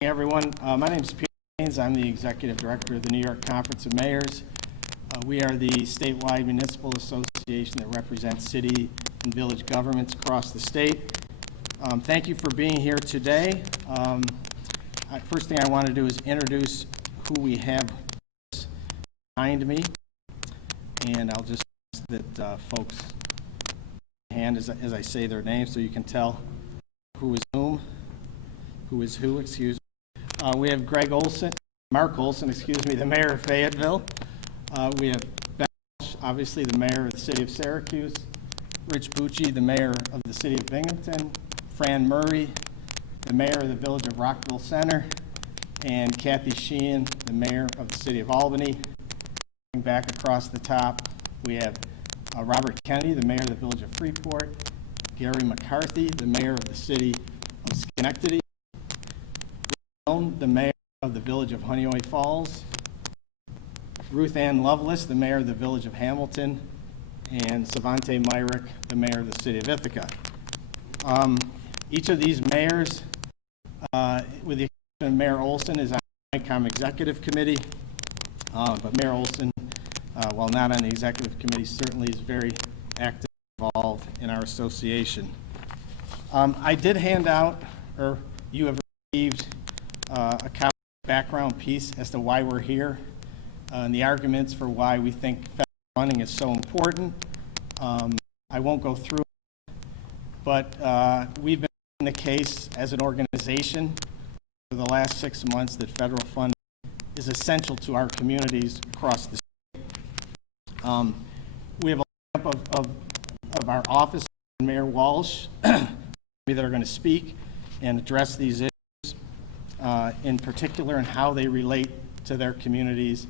Hey everyone, my name is Peter Haynes. I'm the Executive Director of the New York Conference of Mayors. We are the statewide municipal association that represents city and village governments across the state. Thank you for being here today. First thing I want to do is introduce who we have behind me, and I'll just ask that folks hand as I say their names so you can tell who is whom, who is who, excuse me. We have Mark Olson, the mayor of Fayetteville. We have Ben Walsh, obviously the mayor of the city of Syracuse. Rich Bucci, the mayor of the city of Binghamton. Fran Murray, the mayor of the village of Rockville Center. And Kathy Sheen, the mayor of the city of Albany. Back across the top, we have Robert Kennedy, the mayor of the village of Freeport. Gary McCarthy, the mayor of the city of Schenectady. The mayor of the village of Honeoye Falls. Ruth Ann Lovelace, the mayor of the village of Hamilton. And Savante Myrick, the mayor of the city of Ithaca. Each of these mayors, with the exception of Mayor Olson, is on the NYCOM executive committee. But Mayor Olson, while not on the executive committee, certainly is very active and involved in our association. I did hand out, or you have received, a copy background piece as to why we're here and the arguments for why we think federal funding is so important. I won't go through it, but we've been making the case as an organization for the last 6 months that federal funding is essential to our communities across the state. We have a lineup of our office, Mayor Walsh, that are going to speak and address these issues in particular and how they relate to their communities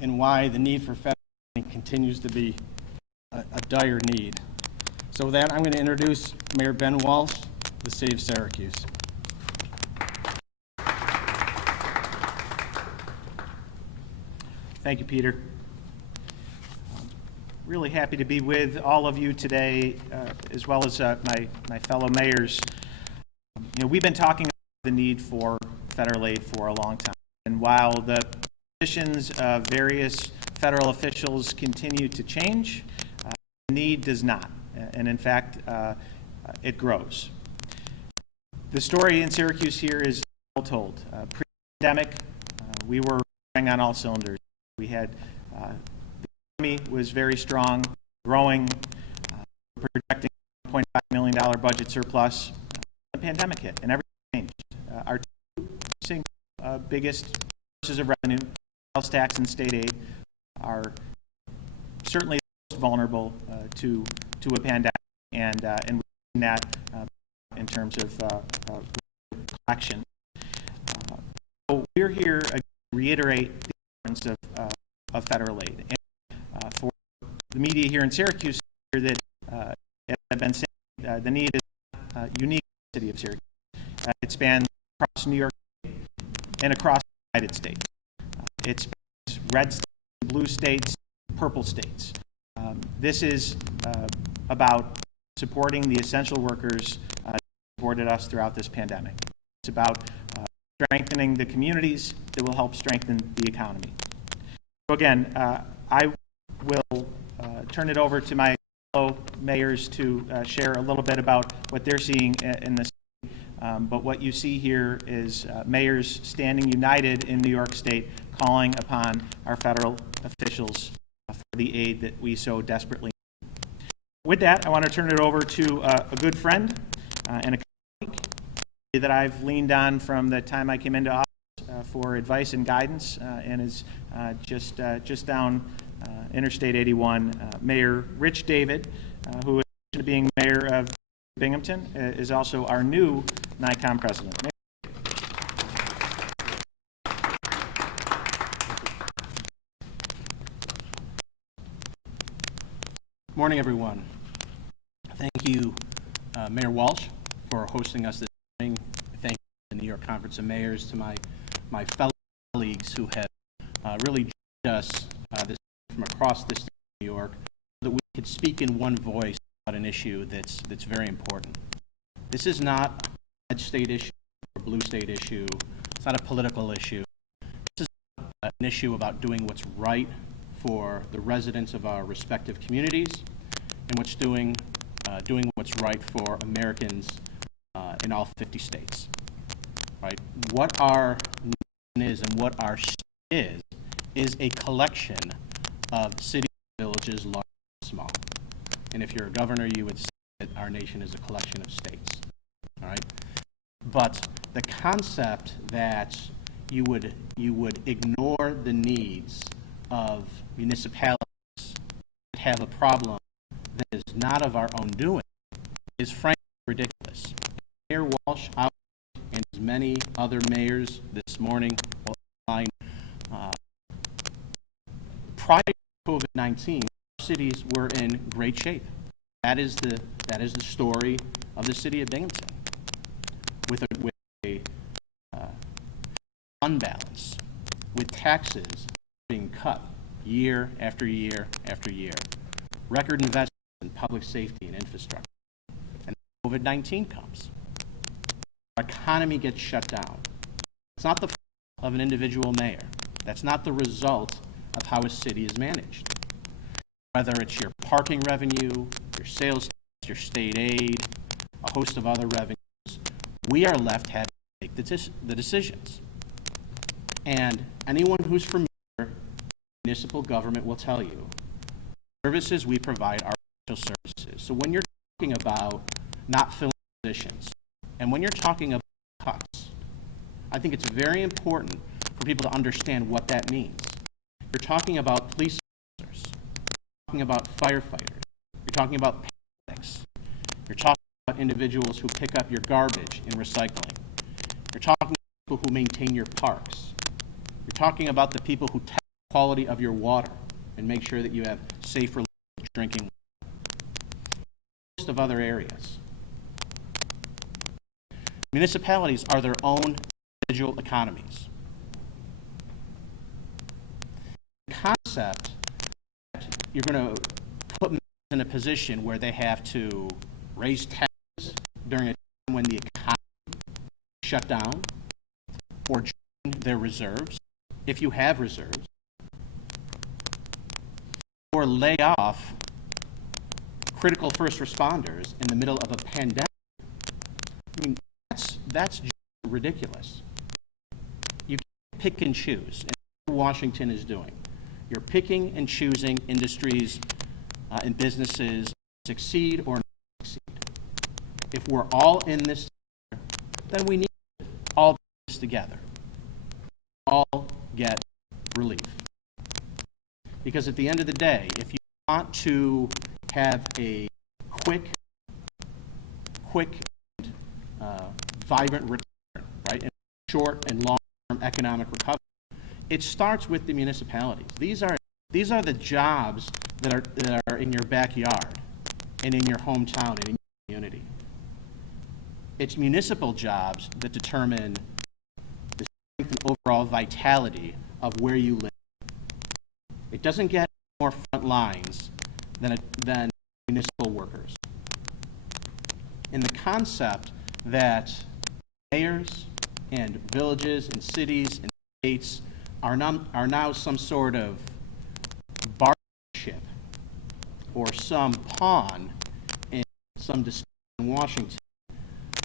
and why the need for federal funding continues to be a dire need. So with that, I'm going to introduce Mayor Ben Walsh, the city of Syracuse. Thank you, Peter. Really happy to be with all of you today, as well as my fellow mayors. We've been talking about the need for federal aid for a long time, and while the positions of various federal officials continue to change, the need does not, and in fact, it grows. The story in Syracuse here is well told. Pre-pandemic, we were firing on all cylinders. We had the economy was very strong, growing, projecting a $1.5 million budget surplus. The pandemic hit, and everything changed. Our two single biggest sources of revenue, sales tax and state aid, are certainly the most vulnerable to a pandemic, and we've seen that in terms of collection. So we're here to reiterate the importance of federal aid. And for the media here in Syracuse, that as I've been saying, the need is unique to the city of Syracuse. It spans across New York and across the United States. It spans red states, blue states, purple states. This is about supporting the essential workers that supported us throughout this pandemic. It's about strengthening the communities that will help strengthen the economy. So again, I will turn it over to my fellow mayors to share a little bit about what they're seeing in the city. But what you see here is mayors standing united in New York State, calling upon our federal officials for the aid that we so desperately need. With that, I want to turn it over to a good friend and a colleague that I've leaned on from the time I came into office for advice and guidance, and is just down Interstate 81. Mayor Rich David, who is being mayor of Binghamton, is also our new NYCOM president. Morning, everyone. Thank you, Mayor Walsh, for hosting us this morning. Thank you to the New York Conference of Mayors, to my fellow colleagues who have really joined us this from across the state of New York, so that we could speak in one voice about an issue that's very important. This is not a red state issue or a blue state issue. It's not a political issue. This is an issue about doing what's right for the residents of our respective communities and doing what's right for Americans in all 50 states. Right? What our nation is and what our state is a collection of cities, villages, large and small. And if you're a governor, you would say that our nation is a collection of states. All right? But the concept that you would ignore the needs of municipalities that have a problem that is not of our own doing is frankly ridiculous. Mayor Walsh and as many other mayors this morning will outline prior to COVID-19, our cities were in great shape. That is the story of the city of Binghamton, with a unbalance, with taxes being cut year after year after year, record investments in public safety and infrastructure, and COVID-19 comes. Our economy gets shut down. It's not the fault of an individual mayor. That's not the result of how a city is managed. Whether it's your parking revenue, your sales tax, your state aid, a host of other revenues, we are left having to make the decisions. And anyone who's familiar with municipal government will tell you, services we provide are essential services. So when you're talking about not filling positions, and when you're talking about cuts, I think it's very important for people to understand what that means. You're talking about police officers, you're talking about firefighters, you're talking about paramedics, you're talking about individuals who pick up your garbage in recycling, you're talking about people who maintain your parks, you're talking about the people who test the quality of your water and make sure that you have safe, reliable drinking water, a host of other areas. Municipalities are their own individual economies. The concept that you're going to put them in a position where they have to raise taxes during a time when the economy shut down, or drain their reserves, if you have reserves, or lay off critical first responders in the middle of a pandemic, I mean, that's just ridiculous. You can't pick and choose, and that's what Washington is doing. You're picking and choosing industries and businesses succeed or not succeed. If we're all in this together, then we need to all do this together. All get relief. Because at the end of the day, if you want to have a quick vibrant return, right, and short and long-term economic recovery, it starts with the municipalities. These are the jobs that are in your backyard and in your hometown and in your community. It's municipal jobs that determine the strength and overall vitality of where you live. It doesn't get more front lines than municipal workers. And the concept that mayors and villages and cities and states are now some sort of partnership or some pawn in some discussion in Washington,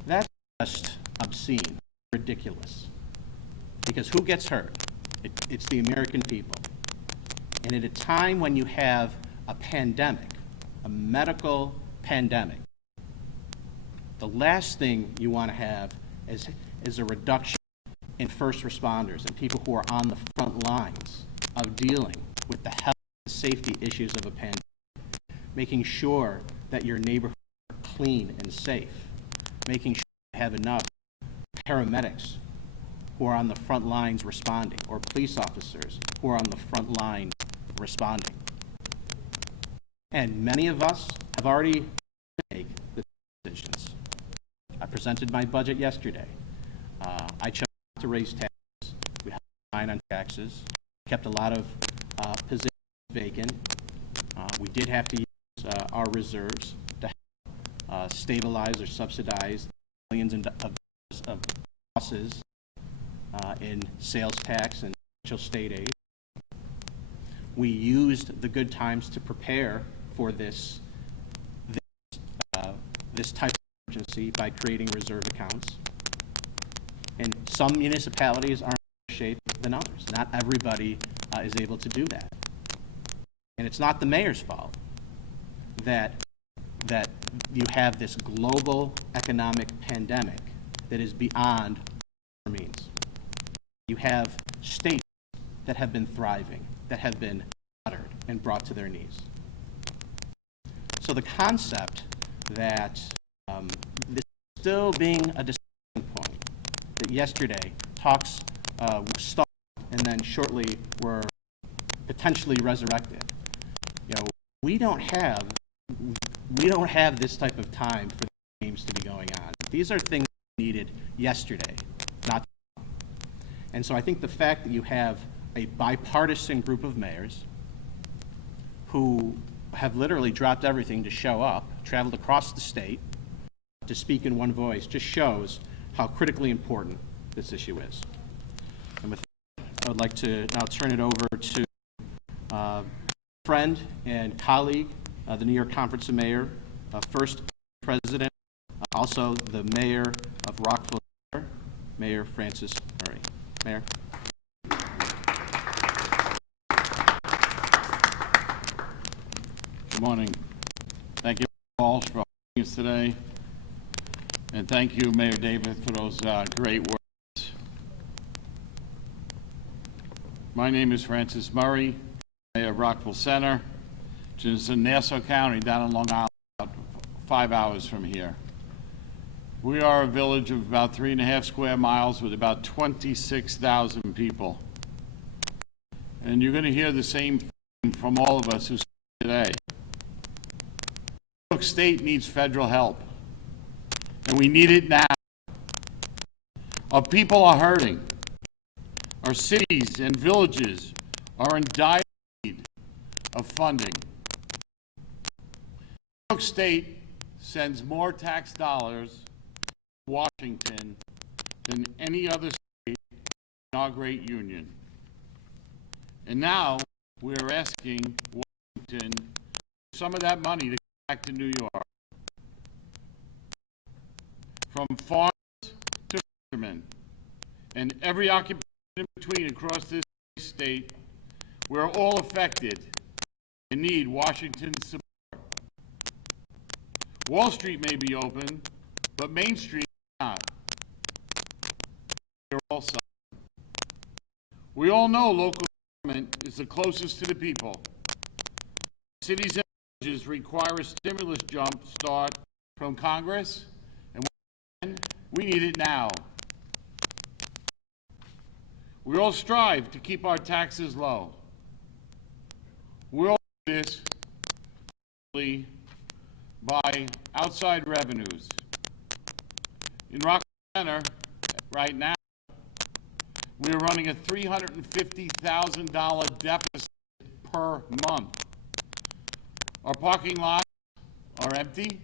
that's just obscene, ridiculous. Because who gets hurt? It's the American people. And at a time when you have a pandemic, a medical pandemic, the last thing you want to have is a reduction in first responders and people who are on the front lines of dealing with the health and safety issues of a pandemic, making sure that your neighborhoods are clean and safe, making sure you have enough paramedics who are on the front lines responding, or police officers who are on the front line responding. And many of us have already made the decisions. I presented my budget yesterday. I chose not to raise taxes. We held the line on taxes, kept a lot of positions vacant. We did have to use our reserves to stabilize or subsidize millions of losses in sales tax and potential state aid. We used the good times to prepare for this type of emergency by creating reserve accounts. And some municipalities are in better shape than others. Not everybody is able to do that. And it's not the mayor's fault that you have this global economic pandemic that is beyond our means. You have states that have been thriving, that have been battered and brought to their knees. So the concept that this is still being a discussion point, that yesterday talks stopped and then shortly were potentially resurrected. You know, we don't have this type of time for the games to be going on. These are things needed yesterday, not tomorrow. And so I think the fact that you have a bipartisan group of mayors who have literally dropped everything to show up, traveled across the state to speak in one voice, just shows how critically important this issue is. And with that, I would like to now turn it over to friend and colleague, the New York Conference of Mayors, first president, also the mayor of Rockville, Mayor Francis Murray. Mayor. Good morning. Thank you, Walsh, for hosting us today. And thank you, Mayor David, for those great words. My name is Francis Murray, Mayor of Rockville Center, which is in Nassau County, down in Long Island, about 5 hours from here. We are a village of about 3.5 square miles with about 26,000 people. And you're going to hear the same thing from all of us who speak today. New York State needs federal help, and we need it now. Our people are hurting. Our cities and villages are in dire need of funding. New York State sends more tax dollars to Washington than any other state in our great union. And now we're asking Washington for some of that money to come back to New York. From farmers to fishermen and every occupation in between across this state, we're all affected and need Washington's support. Wall Street may be open, but Main Street is not. We're all suffering. We all know local government is the closest to the people. Cities and villages require a stimulus jump start from Congress, and we need it now. We all strive to keep our taxes low. We all do this by outside revenues. In Rockville Center, right now, we are running a $350,000 deficit per month. Our parking lots are empty.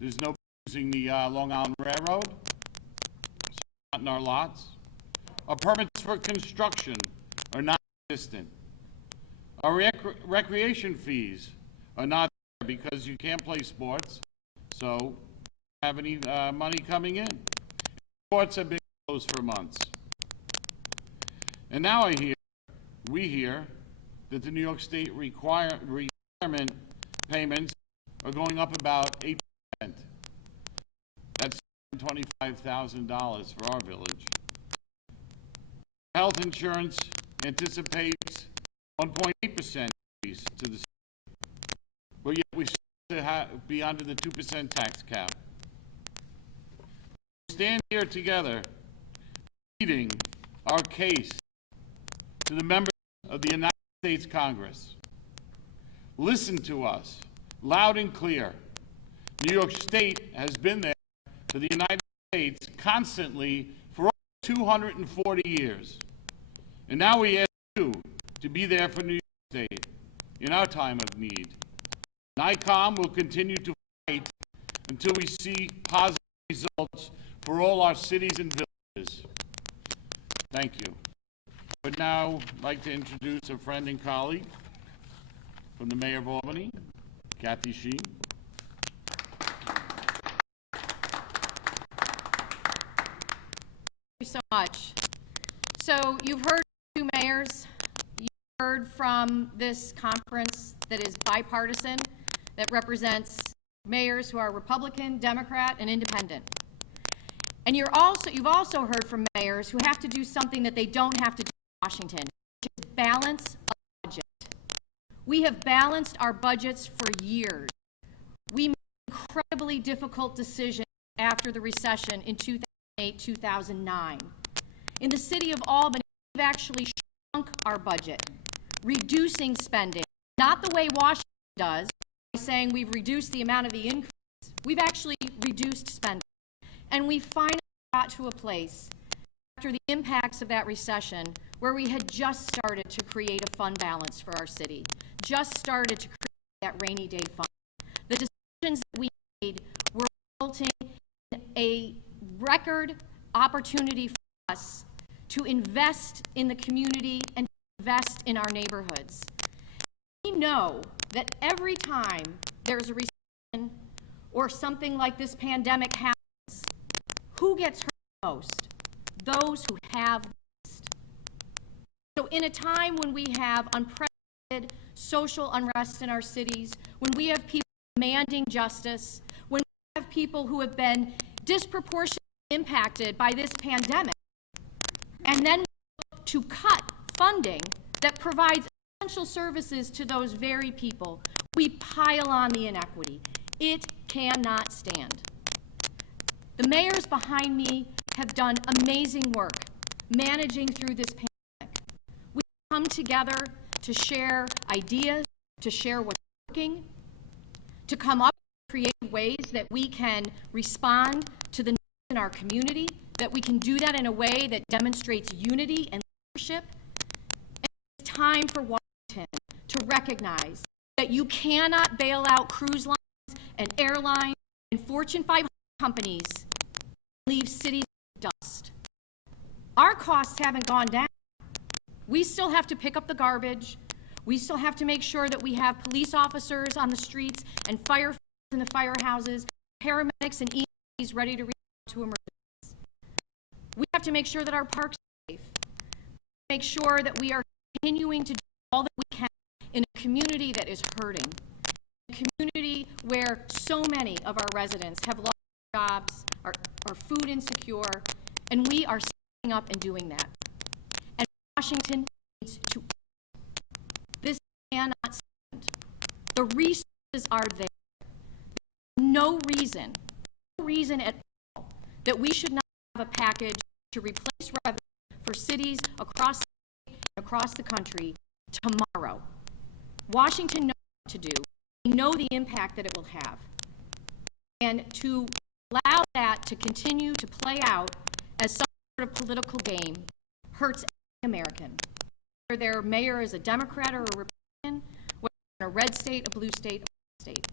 There's no using the Long Island Railroad, so not in our lots. Our permits for construction are not existent. Our recreation fees are not there because you can't play sports, so you don't have any money coming in. Sports have been closed for months. And now we hear that the New York State retirement payments are going up about 8%. That's $25,000 for our village. Health insurance anticipates 1.8% increase to the state, but yet we still have to be under the 2% tax cap. We stand here together, pleading our case to the members of the United States Congress. Listen to us, loud and clear. New York State has been there for the United States constantly for over 240 years. And now we ask you to be there for New York State in our time of need. NYCOM will continue to fight until we see positive results for all our cities and villages. Thank you. I would now like to introduce a friend and colleague from the Mayor of Albany, Kathy Sheen. Thank you so much. So you've heard two mayors. You've heard from this conference that is bipartisan, that represents mayors who are Republican, Democrat, and Independent. And you've also heard from mayors who have to do something that they don't have to do in Washington, which is balance a budget. We have balanced our budgets for years. We made incredibly difficult decisions after the recession in 2008, 2009. In the city of Albany, we've actually shrunk our budget, reducing spending, not the way Washington does, by saying we've reduced the amount of the increase. We've actually reduced spending. And we finally got to a place after the impacts of that recession where we had just started to create a fund balance for our city, just started to create that rainy day fund. The decisions that we made were resulting in a record opportunity for us to invest in the community and invest in our neighborhoods. We know that every time there's a recession or something like this pandemic happens, who gets hurt most? Those who have least. So in a time when we have unprecedented social unrest in our cities, when we have people demanding justice, when we have people who have been disproportionately impacted by this pandemic, and then to cut funding that provides essential services to those very people, we pile on the inequity. It cannot stand. The mayors behind me have done amazing work managing through this pandemic. We've come together to share ideas, to share what's working, to come up with creative ways that we can respond to the needs in our community, that we can do that in a way that demonstrates unity and leadership. And it's time for Washington to recognize that you cannot bail out cruise lines and airlines and Fortune 500 companies leave cities with dust. Our costs haven't gone down. We still have to pick up the garbage. We still have to make sure that we have police officers on the streets and firefighters in the firehouses, paramedics and EMTs ready to respond to emergencies. We have to make sure that our parks are safe. Make sure that we are continuing to do all that we can in a community that is hurting, a community where so many of our residents have lost jobs, are food insecure, and we are stepping up and doing that. And Washington needs to. This cannot stand. The resources are there. There's no reason at all that we should not have a package to replace revenue for cities across the state and across the country tomorrow. Washington knows what to do. We know the impact that it will have. And to allow that to continue to play out as some sort of political game hurts every American. Whether their mayor is a Democrat or a Republican, whether in a red state, a blue state, or a state.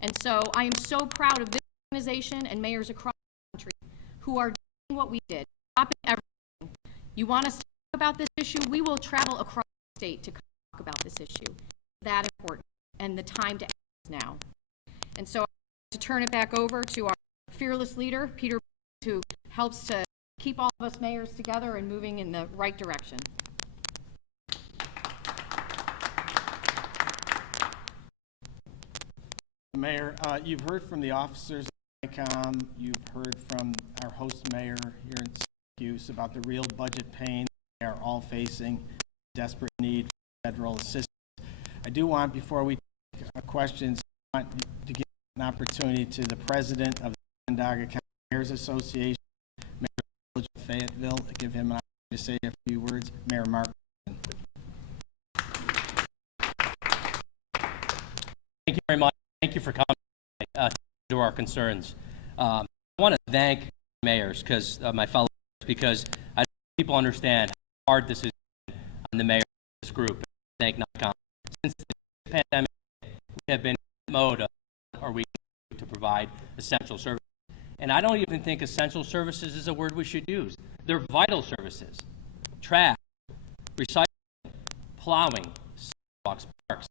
And so I am so proud of this organization and mayors across the country who are doing what we did, stopping everything. You want us to talk about this issue? We will travel across the state to talk about this issue. It's that important, and the time to act is now. And so I'd like to turn it back over to our fearless leader, Peter, who helps to keep all of us mayors together and moving in the right direction. Mayor, you've heard from the officers at ICOM, you've heard from our host mayor here in Syracuse about the real budget pain they are all facing, desperate need for federal assistance. I do want, before we take questions, I want to give an opportunity to the president of the Onondaga County Mayors Association, Mayor of Fayetteville, to give him an opportunity to say a few words. Mayor Mark. Thank you very much. Thank you for coming to our concerns. I want to thank mayors, because my fellow mayors, because I think people understand how hard this is on the mayors of this group. Thank NYCOM. Since the pandemic, we have been in mode of, are we to provide essential services? And I don't even think essential services is a word we should use. They're vital services. trash, recycling, plowing, sidewalks, parks.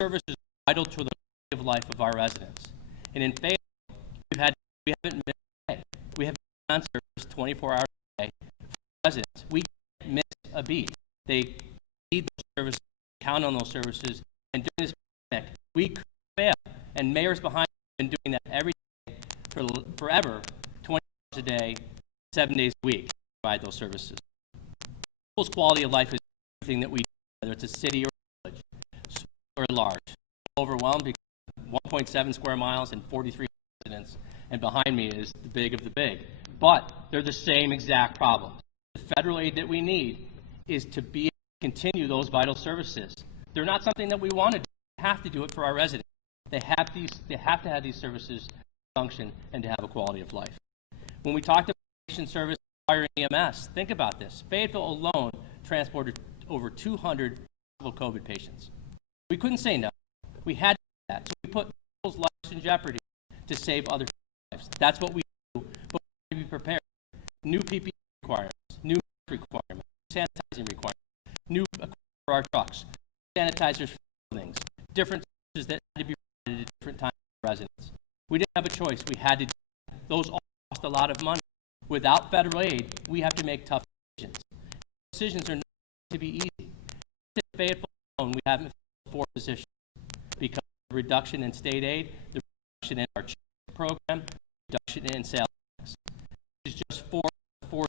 Services are vital to the quality of life of our residents. And in Fayette, we haven't missed a day. We have been on service 24 hours a day for residents. We can't miss a beat. They need those services, count on those services, and during this pandemic, we could fail. And mayors behind us have been doing that every day for forever, 20 hours a day, 7 days a week, to provide those services. People's quality of life is everything that we do, whether it's a city or a village or large. I'm overwhelmed because 1.7 square miles and 43 residents, and behind me is the big of the big. But they're the same exact problems. The federal aid that we need is to be able to continue those vital services. They're not something that we want to do. We have to do it for our residents. They have to have these services function and to have a quality of life. When we talk about patient service, fire and EMS, think about this. Fayetteville alone transported over 200 possible COVID patients. We couldn't say no. We had to do that. So we put people's lives in jeopardy to save other lives. That's what we do, but we have to be prepared. New PPE requirements, new requirements, sanitizing requirements, new equipment for our trucks, sanitizers for buildings, different services that had to be provided at different times for residents. We didn't have a choice. We had to do that. Those all cost a lot of money. Without federal aid, we have to make tough decisions. Decisions are not to be easy. In Fayetteville alone, we haven't filled 4 positions because of the reduction in state aid, the reduction in our CHIP program, reduction in sales tax. This is just 4 of 40.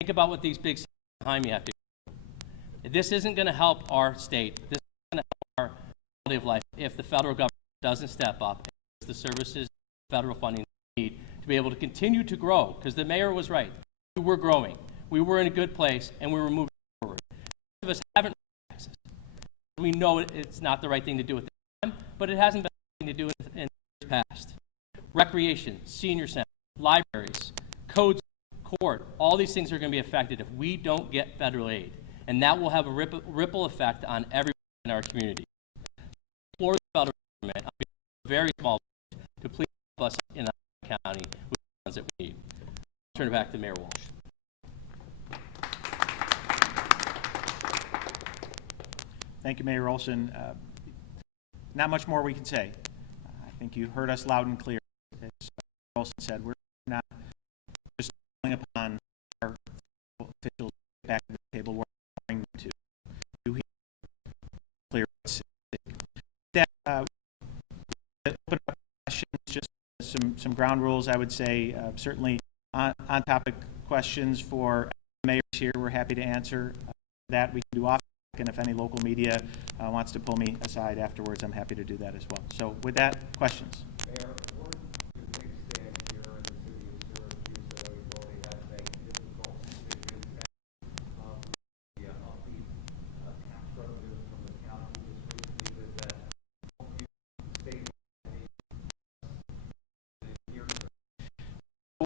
Think about what these big cities behind me have to do. This isn't going to help our state. This isn't going to help our quality of life if the federal government doesn't step up and gives the services, federal funding we need to be able to continue to grow, because the mayor was right. We were growing. We were in a good place, and we were moving forward. Most of us haven't raised taxes. We know it's not the right thing to do at this time, but it hasn't been the right thing to do in years past. Recreation, senior center, libraries, codes, court, all these things are going to be affected if we don't get federal aid, and that will have a ripple effect on everyone in our community. Explore the federal government on a very small village to please help us in our county with the funds that we need. I'll turn it back to Mayor Walsh. Thank you, Mayor Olson. Not much more we can say. I think you heard us loud and clear. As Mayor Olson said, we're not just calling upon our officials back at the table. We're calling them to do clear what's at stake. Open up questions, just some ground rules, I would say. Certainly on-topic questions for mayors here, we're happy to answer that. We can do off. And if any local media wants to pull me aside afterwards, I'm happy to do that as well. So with that, questions? Mayor, one big stand here in the city of Syracuse that we've already had to make difficult decisions the upbeat tax revenues from the county just recently with that state near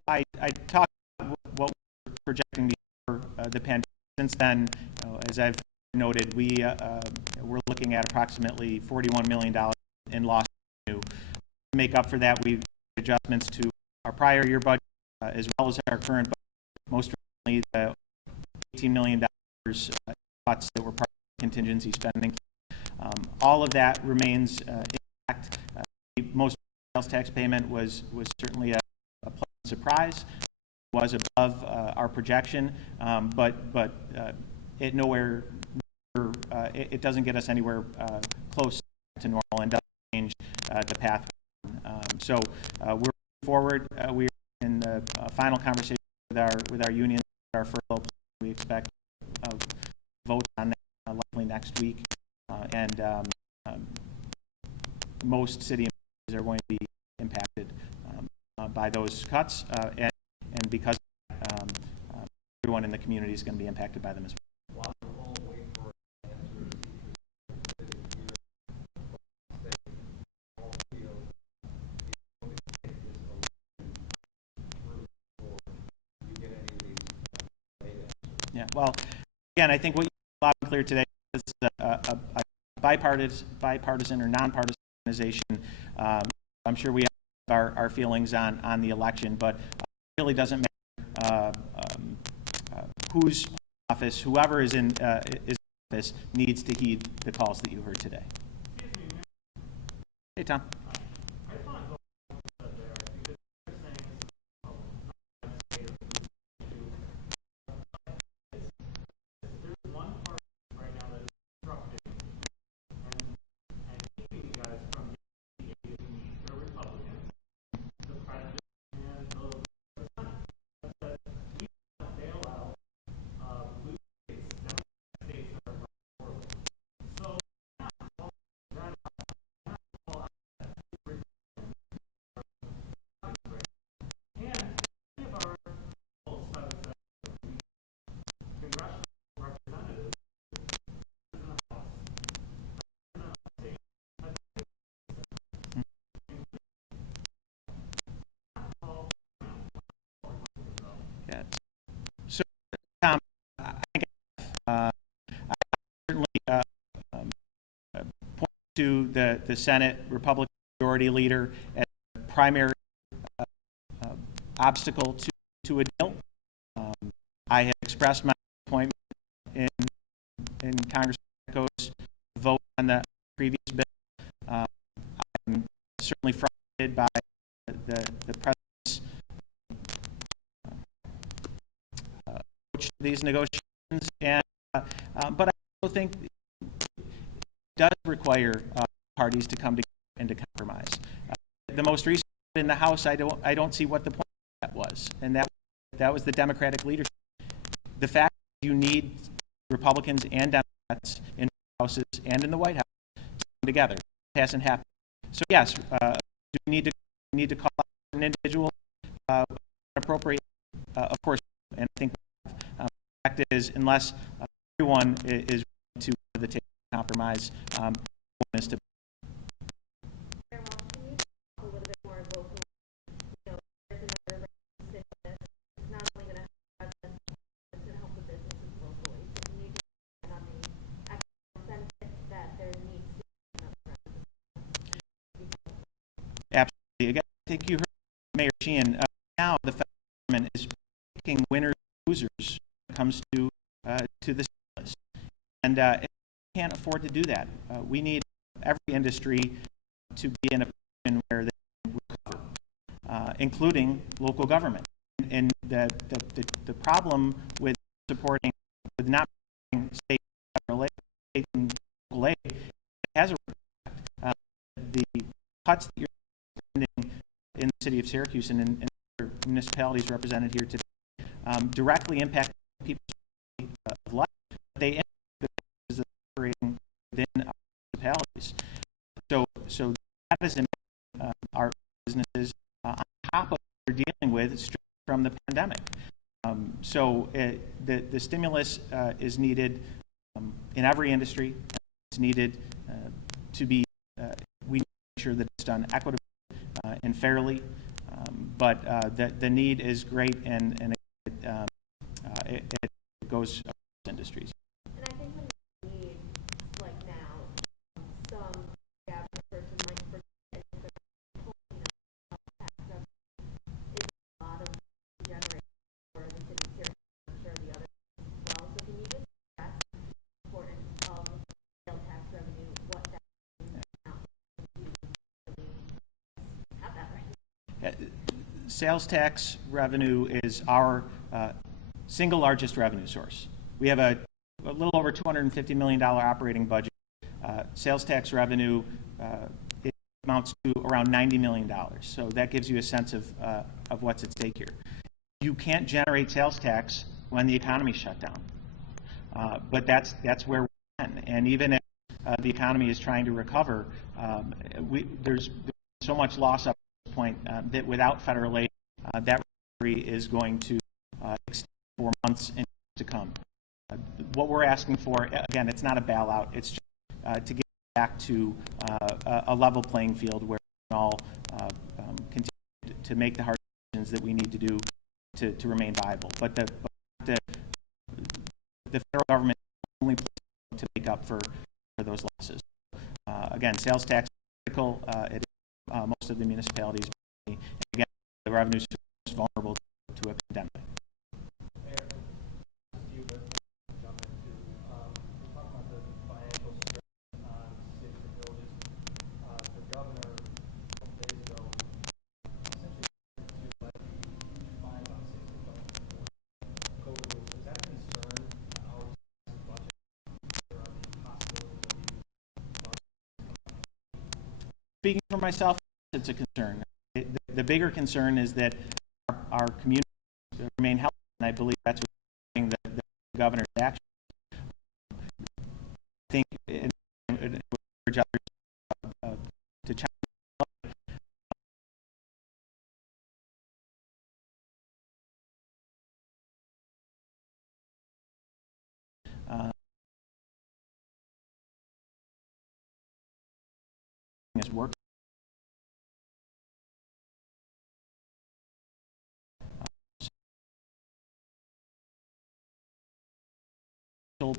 I talked about what we're projecting before the pandemic. Since then, as I've noted, we're looking at approximately $41 million in lost revenue. To make up for that, we've made adjustments to our prior year budget as well as our current budget. Most recently, the $18 million cuts that were part of contingency spending. All of that remains intact. The most sales tax payment was certainly a pleasant surprise. It was above our projection, but it nowhere. It doesn't get us anywhere close to normal and doesn't change the path. So we're moving forward. We're in the final conversation with our union, our furlough. We expect votes on that likely next week, and most city employees are going to be impacted by those cuts, and because everyone in the community is going to be impacted by them as well. Yeah, well, again, I think what you made loud and clear today is a bipartisan or nonpartisan organization. I'm sure we have our feelings on the election, but it really doesn't matter who's office, whoever is in office needs to heed the calls that you heard today. Hey, Tom. Yeah. So, Tom, I think I certainly point to the Senate Republican Majority Leader as the primary obstacle to a deal. I have expressed my disappointment in Congressman Echo's vote on the previous bill. I'm certainly frustrated by the president's approach to these negotiations, and but I also think it does require parties to come together and to compromise. The most recent in the House, I don't see what the point of that was, and that was the Democratic leadership. The fact that you need Republicans and Democrats in houses and in the White House to come together. It hasn't happened. So yes, do we need to call out an individual appropriate? Of course, and I think the fact is, unless everyone is willing to the table compromise, one is to. Absolutely. Again, I think you heard Mayor Sheen. Now the federal government is picking winners and losers when it comes to the stimulus, and it can't afford to do that. We need every industry to be in a position where they can recover, including local government. And the problem with not supporting state and local aid, it has a the cuts that you're spending in the city of Syracuse and in other municipalities represented here today directly impact people's life. They impact the businesses that are operating within our municipalities. So that is impacting our businesses on top of what they're dealing with straight from the pandemic. So the stimulus is needed in every industry. It's needed to be. We need to make sure that it's done equitably and fairly. But the need is great, and it goes across industries. And I think when we need, like now, some average person might forget that tax revenue is a lot of generate for the city of Syracuse, I'm sure the others as well. So can you just stress the importance of sales tax revenue, what that means now, if you really have that right? Sales tax revenue is our single largest revenue source. We have a little over $250 million operating budget. Sales tax revenue it amounts to around $90 million. So that gives you a sense of what's at stake here. You can't generate sales tax when the economy shut down, but that's where we're in. And even if the economy is trying to recover, there's so much loss up to this point that without federal aid, that recovery is going to extend for months and years to come. What we're asking for, again, it's not a bailout. It's just to get back to a level playing field where we can all continue to make the hard decisions that we need to do to remain viable. But the federal government is only place to make up for those losses. Again, sales tax is critical. It is most of the municipalities. And again, the revenues are most vulnerable to a pandemic. For myself, it's a concern. The bigger concern is that our communities remain healthy, and I believe that's what the governor's action. I think it would urge others to challenge. Is work.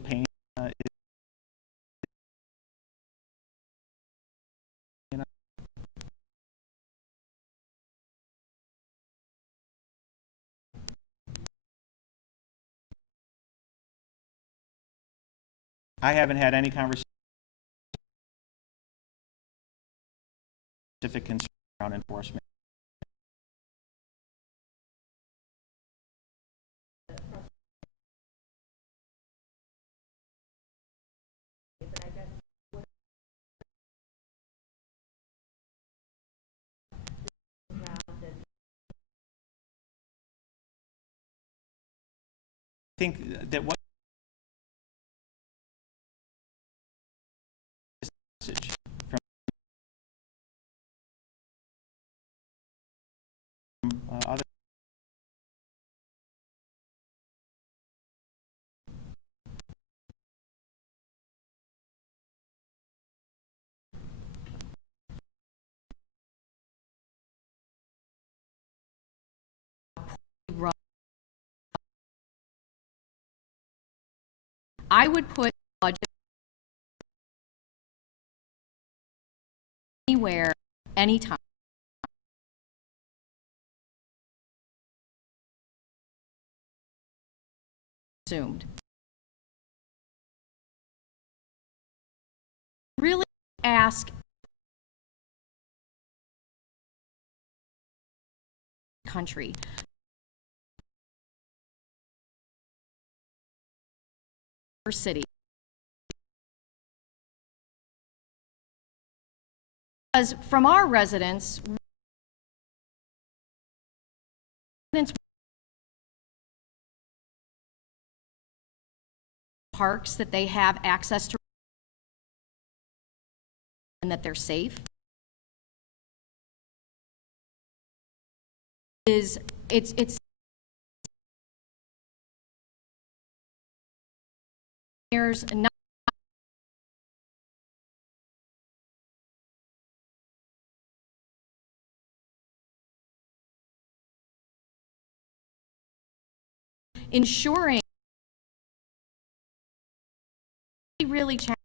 Pain I haven't had any conversation specific concern around enforcement. I think that what message from other I would put budget anywhere, anytime. Assumed. Really ask country. City. Because from our residents parks that they have access to and that they're safe is it's there's not ensuring really challenging.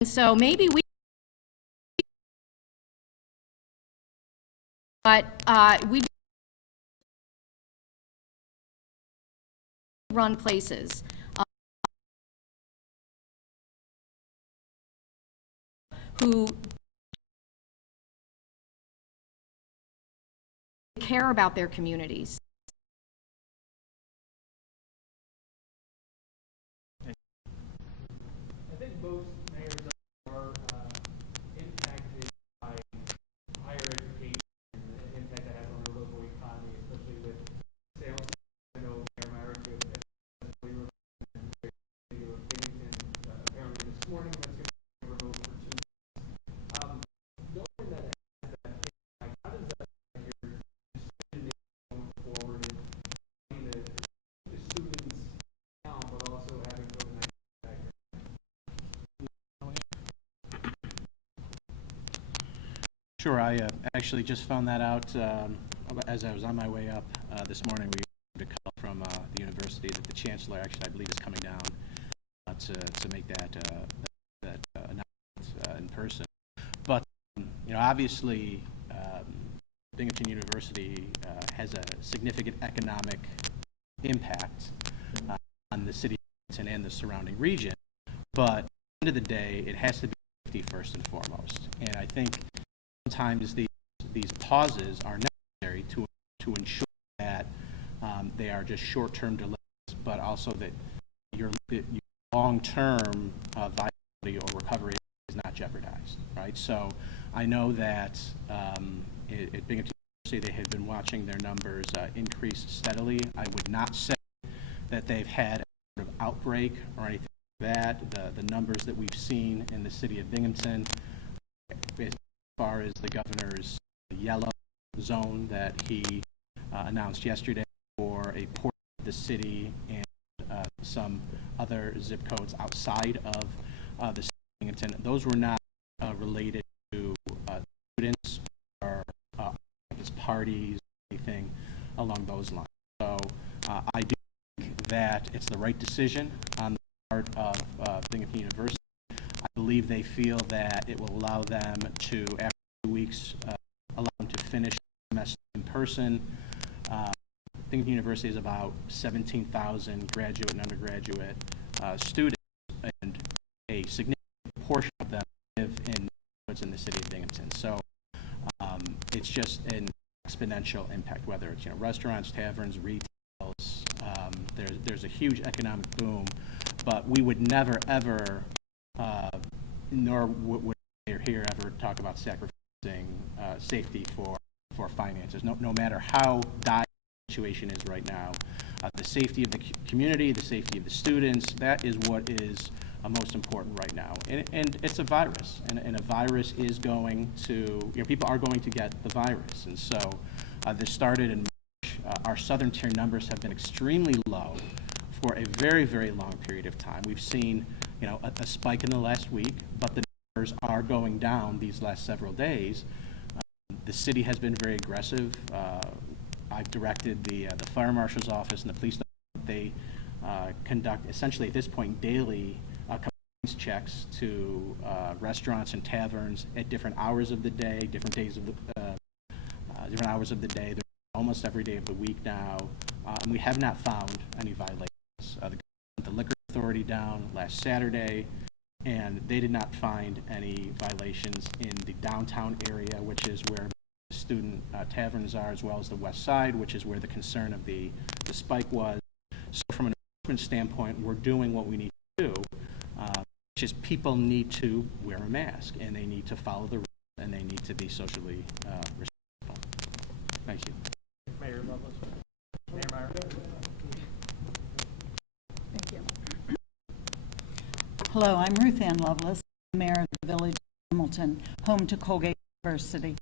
And so maybe we run places who care about their communities. I think most mayors are impacted by higher education and the impact that has on the local economy, especially with sales. I know Mayor Myrick apparently this morning that's going to be remote for 2 weeks. Knowing that it has that impact, how does that affect your decision going forward in the students now, but also having COVID-19 impact? Sure, I actually just found that out as I was on my way up this morning. We received a call from the university that the chancellor actually, I believe, is coming down to make that announcement in person. But you know, obviously, Binghamton University has a significant economic impact on the city of Binghamton and the surrounding region. But at the end of the day, it has to be safety first and foremost. And I think sometimes these pauses are necessary to ensure that they are just short-term delays, but also that your long-term viability or recovery is not jeopardized, right? So I know that at Binghamton University, they had been watching their numbers increase steadily. I would not say that they've had a sort of outbreak or anything like that. The numbers that we've seen in the city of Binghamton, as far as the governor's yellow zone that he announced yesterday for a portion of the city and some other zip codes outside of the city of Binghamton, those were not related to students or campus parties, anything along those lines. So I do think that it's the right decision on the part of Binghamton University. I believe they feel that it will allow them to, after 2 weeks, allow them to finish the semester in person. Binghamton University is about 17,000 graduate and undergraduate students, and a significant portion of them live in neighborhoods in the city of Binghamton. So it's just an exponential impact, whether it's restaurants, taverns, retails. There's a huge economic boom, but we would never ever, nor would we here ever talk about sacrificing safety for finances. No matter how dire the situation is right now, the safety of the community, the safety of the students, that is what is most important right now. And it's a virus, and a virus is going to, people are going to get the virus. And so this started in March. Our southern tier numbers have been extremely low for a very, very long period of time. We've seen, a spike in the last week, but the numbers are going down these last several days. The city has been very aggressive. I've directed the fire marshal's office and the police department. They conduct essentially at this point daily compliance checks to restaurants and taverns at different hours of the day, different days of the different hours of the day. They're almost every day of the week now, and we have not found any violations. The liquor authority down last Saturday, and they did not find any violations in the downtown area, which is where student taverns are, as well as the west side, which is where the concern of the spike was. So from an enforcement standpoint, we're doing what we need to do, which is people need to wear a mask, and they need to follow the rules, and they need to be socially respectful. Thank you. Mayor Lovelace. Mayor Meyer. Thank you. Hello, I'm Ruth Ann Lovelace, Mayor of the Village of Hamilton, home to Colgate University.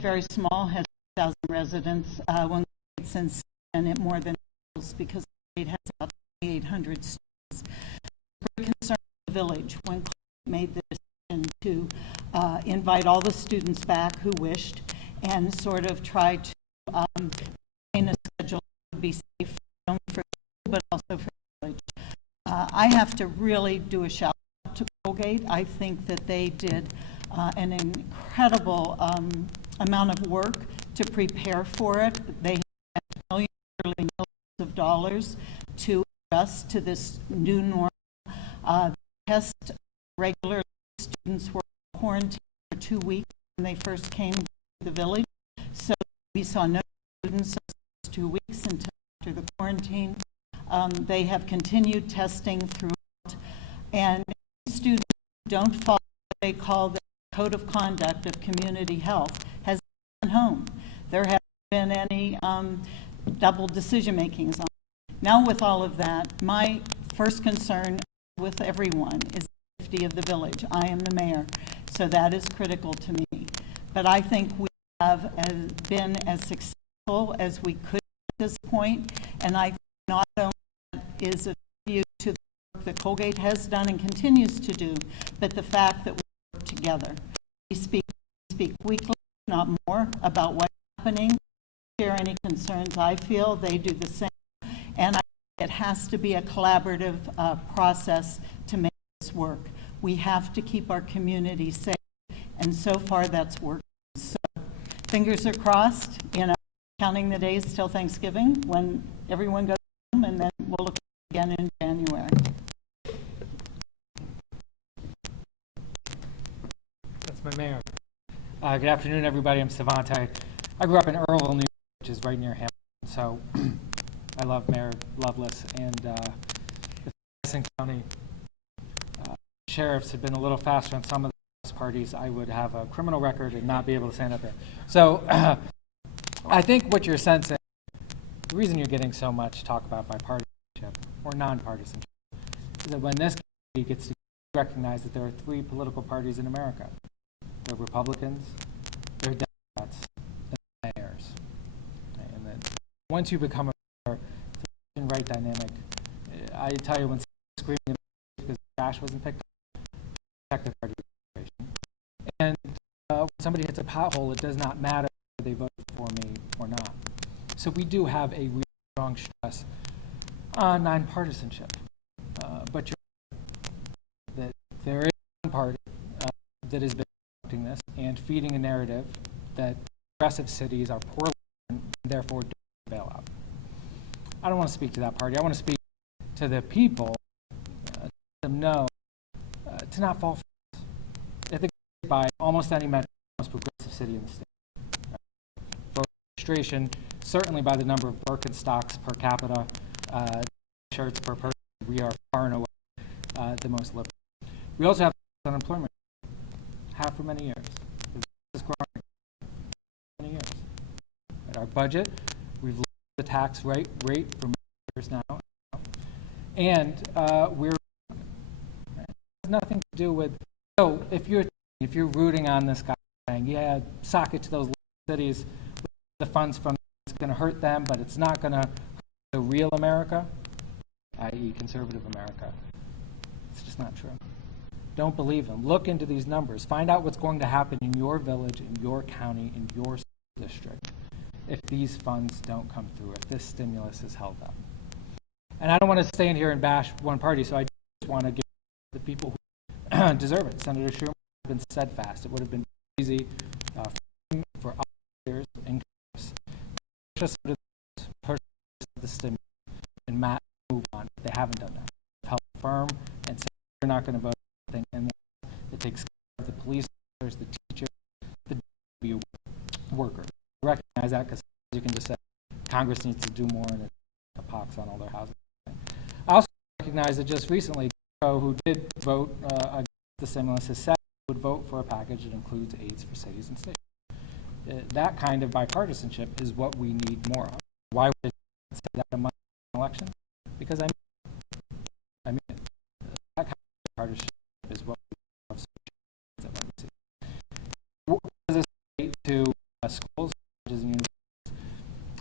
Very small, has 2,000 residents. When it's in and it more than doubles because it has about 2,800 students. Very concerned with the village when Colgate made the decision to invite all the students back who wished and sort of try to maintain a schedule that would be safe not only for school but also for the village. I have to really do a shout out to Colgate. I think that they did an incredible amount of work to prepare for it. They have millions of dollars to adjust to this new normal. Test regular students were quarantined for 2 weeks when they first came to the village. So we saw no students those 2 weeks until after the quarantine. They have continued testing throughout, and students who don't follow what they call the Code of Conduct of Community Health has been home. There haven't been any double decision makings on it. Now with all of that, my first concern with everyone is the safety of the village. I am the mayor, so that is critical to me. But I think we have been as successful as we could at this point, and I think not only that is a tribute to the work that Colgate has done and continues to do, but the fact that we work together. We speak weekly, not more, about what's happening, share any concerns I feel, they do the same, and I think it has to be a collaborative process to make this work. We have to keep our community safe, and so far that's working. So fingers are crossed, counting the days till Thanksgiving when everyone goes home, and then we'll look again in January. That's my mayor. Good afternoon, everybody. I'm Savante. I grew up in Earlville, New York, which is right near Hamilton, so I love Mayor Lovelace and the Madison County sheriffs had been a little faster on some of the parties, I would have a criminal record and not be able to stand up there. So I think what you're sensing, the reason you're getting so much talk about bipartisanship or nonpartisanship is that when this community gets to recognize that there are 3 political parties in America. There are Republicans, there are Democrats, and mayors. And that once you become a mayor, it's a right dynamic. I tell you, when someone's screaming because trash wasn't picked up, check the party registration. And when somebody hits a pothole, it does not matter whether they voted for me or not. So we do have a really strong stress on nonpartisanship. But you're right, that there is one party that has been conducting this and feeding a narrative that progressive cities are poorly run and therefore don't bail out. I don't want to speak to that party. I want to speak to the people, to let them know to not fall for this. I think by almost any metric, the most progressive city in the state. Voter registration, certainly by the number of Birkenstocks per capita, shirts per person, we are far and away the most liberal. We also have unemployment, have for many years. It's growing for many years. At our budget, we've lowered the tax rate for many years now, and we're. It has nothing to do with. So if you're rooting on this guy saying, yeah, sock it to those cities, the funds from it's going to hurt them, but it's not going to hurt the real America, i.e. conservative America. It's just not true. Don't believe them. Look into these numbers. Find out what's going to happen in your village, in your county, in your district if these funds don't come through, if this stimulus is held up. And I don't want to stand here and bash one party, so I just want to give the people who deserve it. Senator Schumer has been steadfast. It would have been easy for all years in Congress. Just push the stimulus and move on. They haven't done that. They've held firm and said, you're not going to vote for anything. And it takes care of the police officers, the teachers, the DW workers. I recognize that because you can just say Congress needs to do more and it's a pox on all their housing. I also recognize that just recently, who did vote against the stimulus, has said he would vote for a package that includes aids for cities and states. That kind of bipartisanship is what we need more of. Why would I say that in my election? Because I mean it. That kind of bipartisanship is what we have. What does this relate to schools, colleges, and universities?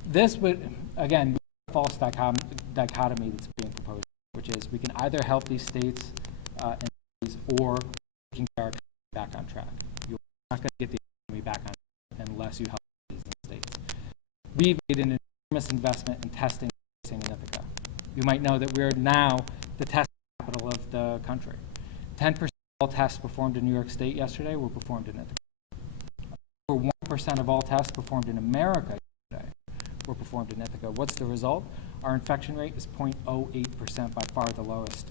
This would, again, be a false dichotomy that's being proposed, which is we can either help these states and cities or we can get our economy back on track. You're not going to get the economy back on track unless you help cities and states. We've made an enormous investment in testing in Ithaca. You might know that we're now the test capital of the country. 10% of all tests performed in New York State yesterday were performed in Ithaca. Over 1% of all tests performed in America yesterday were performed in Ithaca. What's the result? Our infection rate is 0.08%, by far the lowest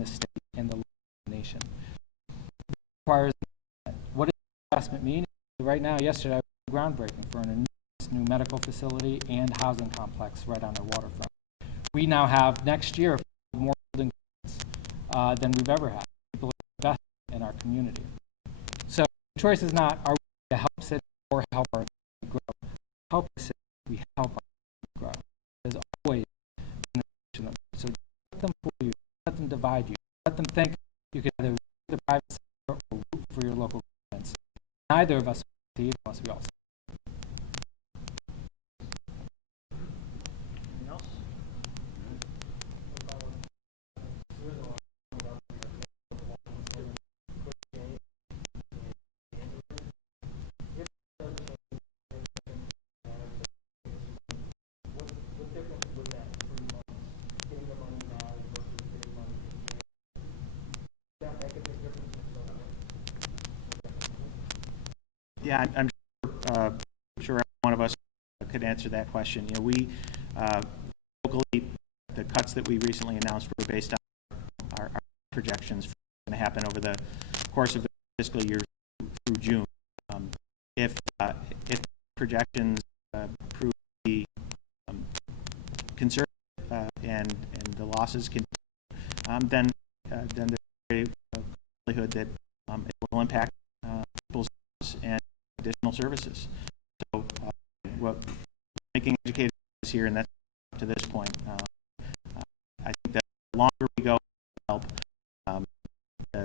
in the state and the nation. It requires, what does investment mean? Right now, yesterday, I was groundbreaking for an enormous new medical facility and housing complex right on our waterfront. We now have, next year, more building than we've ever had. People are investing in our community. So the choice is not, are we to help cities or help our community grow? Help the city, we help our community grow. There's always an option. So let them fool you, let them divide you, let them think you can either root for the private sector or root for your local governments. Neither of us will succeed unless we all succeed. Yeah, I'm sure one of us could answer that question. You know, we locally, the cuts that we recently announced were based on our projections for what's going to happen over the course of the fiscal year through June. If projections prove to be conservative and the losses continue, then there's a likelihood that it will impact people's lives and additional services. So what making educated choices here, and that's up to this point. I think that the longer we go, help, the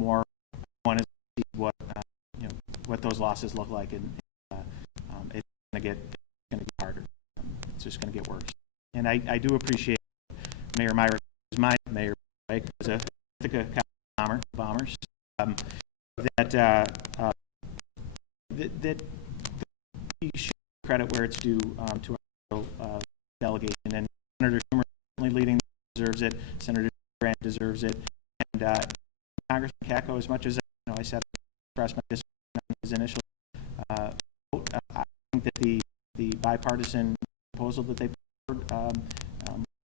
more one is see what what those losses look like, and it's going to get harder. It's just going to get worse. And I do appreciate Mayor Myers, who's my mayor, right, as a Ithaca County bombers, that you should credit where it's due to our delegation, and Senator Schumer certainly leading deserves it. Senator Grant deserves it, and Congressman Cacco, as much as I said, expressed my disappointment on his initial vote. I think that the bipartisan proposal that they put forward,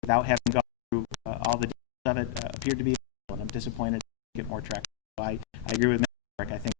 without having gone through all the details of it, appeared to be, and I'm disappointed to get more traction. So I agree with Mr. Clark. I think